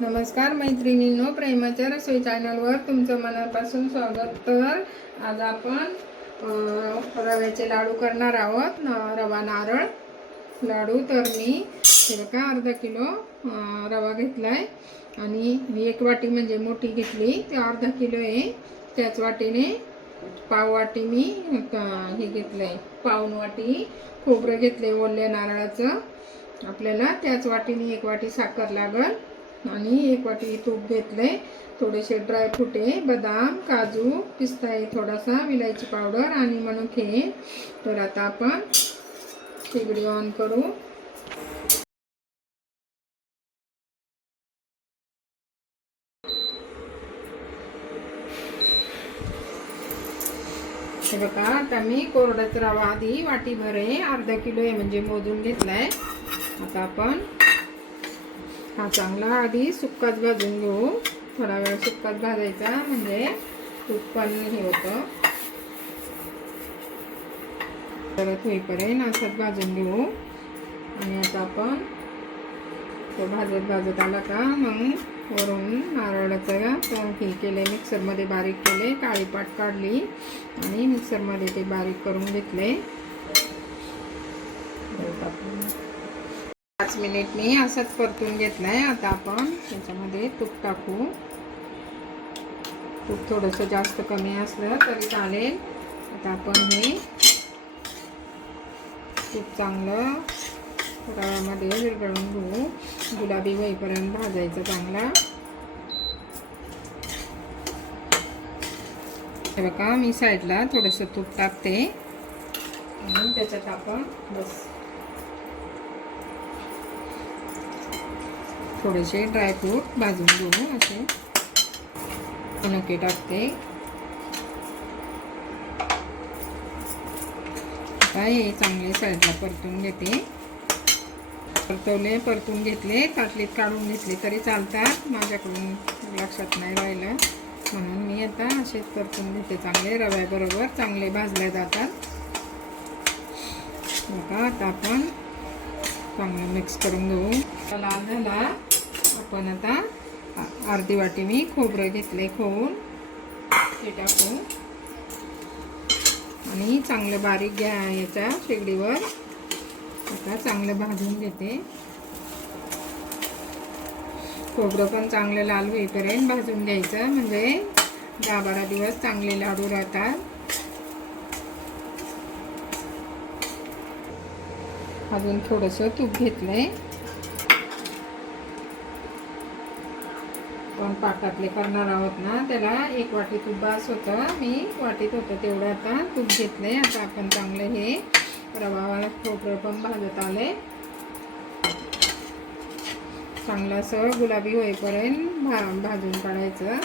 नमस्कार मैत्रिणींनो, प्रेमाच्या रसोई चॅनलवर तुमचं मनापासून स्वागत. तर आज आपण रव्याचे लाडू करणार आहोत. रवा नारळ लाडू. तर मी अर्धा किलो रवा घेतलाय आणि एक वाटी म्हणजे मोठी घेतली, ते अर्धा किलो आहे. त्याच वाटीने पाव वाटी मी हे घेतलंय, पाऊण वाटी खोबरं घेतले ओल्या नारळाचं. आपल्याला त्याच वाटीने एक वाटी साखर लागल आणि एक वाटी तूप घेतले. थोडेसे ड्रायफ्रूट आहे, बदाम, काजू, पिस्ता आहे, थोडासा विलायची पावडर आणि मनुके. तर आता आपण शेगडी ऑन करू. हे बघा, आता मी कोरडाचा रवा आधी वाटीभर आहे, अर्धा किलो आहे म्हणजे मोजून घेतलाय. आता आपण हा चांगला आधी सुक्काच भाजून घेऊ. थोडा वेळ सुक्काच भाजायचा म्हणजे तूप पण हे होतं. परत होईपर्यंत असंच भाजून घेऊ. आणि आता आपण तो भाजत आला का मग वरून नारळाचं हे केले, मिक्सरमध्ये बारीक केले, काळी पाट काढली आणि मिक्सरमध्ये ते बारीक करून घेतले. 5 मिनिट मी असंच परतून घेतलाय. आता आपण त्याच्यामध्ये तूप टाकू. तूप थोडंसं जास्त कमी असलं तरी चालेल. आता आपण हे तूप चांगलं रव्यामध्ये विरघळून घेऊ. गुलाबी होईपर्यंत भाजायचं चांगला. हे बघा, मी साईडला थोडंसं तूप टाकते आणि त्याच्यात आपण थोडेसे ड्रायफ्रूट भाजून घेऊ. असे मनुके टाकते. आता हे चांगले साईडला परतून घेते. परतून घेतले, ताटलीत काढून घेतले तरी चालतात. माझ्याकडून लक्षात नाही राहिलं म्हणून मी आता असेच परतून घेते. चांगले रव्याबरोबर चांगले भाजले जातात. बघा, आता आपण चांगलं मिक्स करून घेऊ. लाल झाला. आपण आता अर्धी वाटी मी खोबरं घेतले खोवून, ते टाकू आणि चांगलं बारीक घ्या याच्या शेगडीवर. आता चांगलं भाजून घेते. खोबरं पण चांगलं लाल होईपर्यंत भाजून घ्यायचं म्हणजे 10-12 दिवस चांगले लाडू राहतात. अजून थोडंसं तूप घेतलंय. पण पाकातले करणार आहोत ना, त्याला 1 वाटी तूप बास होतं. मी वाटीत होतं तेवढं आता तूप घेतलंय. आता आपण चांगलं हे रवा खोबरं पण भाजत आले. चांगलं असं गुलाबी होईपर्यंत भाजून काढायचं.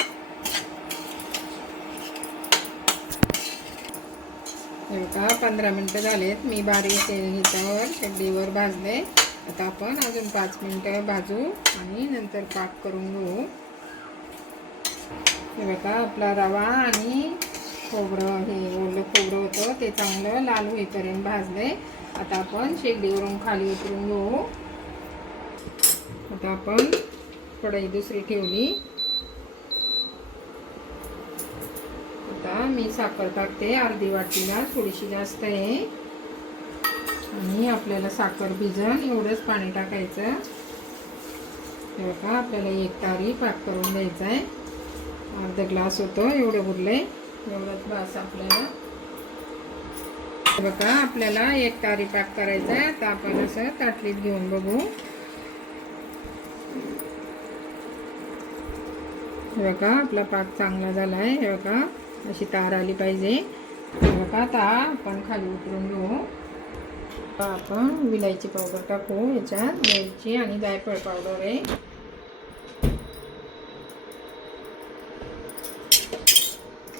एका 15 मिनटं झालेत. मी बारीक ह्याच्यावर शेगडीवर भाजले. आता आपण अजून 5 मिनटं भाजू आणि नंतर पाक करून घेऊ. हे बघा, आपला रवा आणि खोबरं, हे ओलं खोबरं होतं ते चांगलं लाल होईपर्यंत भाजले. आता आपण शेगडीवरून खाली उतरून घेऊ. आता आपण कढई दुसरी ठेवली. आता मी साखर टाकते अर्धी वाटीला, थोडीशी जास्त आहे आणि आपल्याला साखर भिजन एवढंच पाणी टाकायचं. हे बघा, आपल्याला 1 तारी पाक करून द्यायचा आहे. अर्धा ग्लास होतो, एवढे उरले, एवढंच बस आपल्याला. बघा, आपल्याला 1 तारी पाक करायचा आहे. आता आपण असं ताटलीत घेऊन बघू. हे बघा, आपला पाक चांगला झाला आहे. हे बघा, अशी तार आली पाहिजे. हे बघा, आता आपण खाली उतरून घेऊ. आपण विलायची पावडर टाकू याच्यात. वेलची आणि जायफळ पावडर आहे.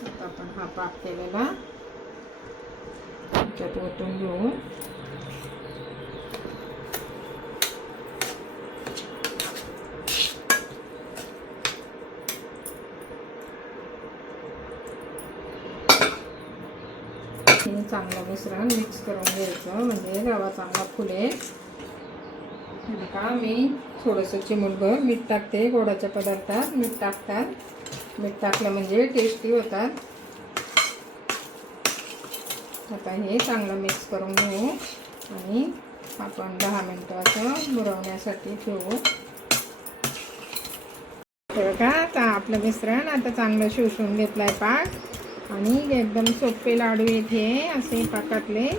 आता आपण हा पाक केलेला त्याच्यात ओतून घेऊ. चांगलं मिश्रण मिक्स करून घ्यायचं म्हणजे रवा चांगला फुलेल. हे बघा मी थोडंसं चिमूटभर मीठ टाकते. गोडाच्या पदार्थात मीठ टाकतात. मीठ टाकलं म्हणजे टेस्टी होतात. आता हे चांगलं मिक्स करून घेऊ आणि आपण 10 मिनिटं असं मुरवण्यासाठी ठेवू. हे बघा आता आपलं मिश्रण आता चांगलं शोषून घेतलं आहे पाक आणि एकदम सोपे लाडू येते असे पाकातले.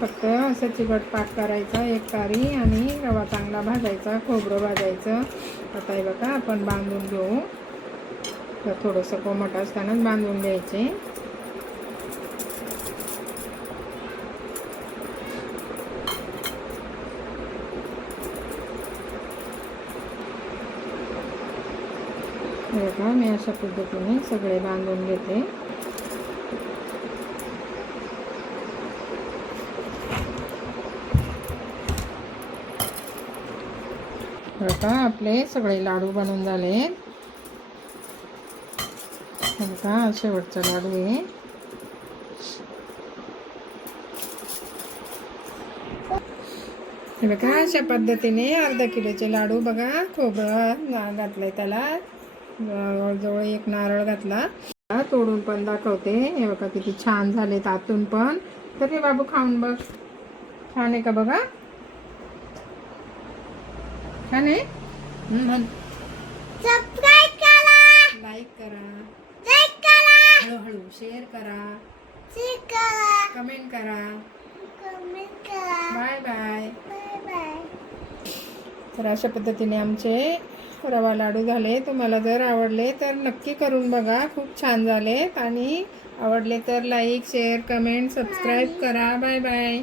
फक्त असं चिकट पाक करायचा एक तारी आणि रवा चांगला भाजायचा, खोबरं भाजायचं. आता हे बघा आपण बांधून घेऊ. तर थोडंसं कोमट असतानाच बांधून घ्यायचे. हे बघा मी अशा पद्धतीने सगळे बांधून घेते. बघा आपले सगळे लाडू बनवून झाले. हे बघा शेवटचा लाडू आहे. हे बघा अशा पद्धतीने अर्धा किलोचे लाडू बघा. खोबरं घातलंय त्याला, जवळ एक नारळ घातला. तोडून पण दाखवते. हे बघा किती छान झाले आतून पण. तर हे बाबू खाऊन बघ. छान आहे का बघा? छान आहे. सबस्क्राइब करा, लाईक करा, हळूहळू शेअर करा, कमेंट करा. Bye bye. तर अशा पद्धतीने आमचे रवा लाडू झाले. तुम्हाला जर आवडले तर नक्की करून बघा. खूप छान झालेत आणि आवडले तर लाईक शेअर कमेंट सबस्क्राईब करा. Bye bye.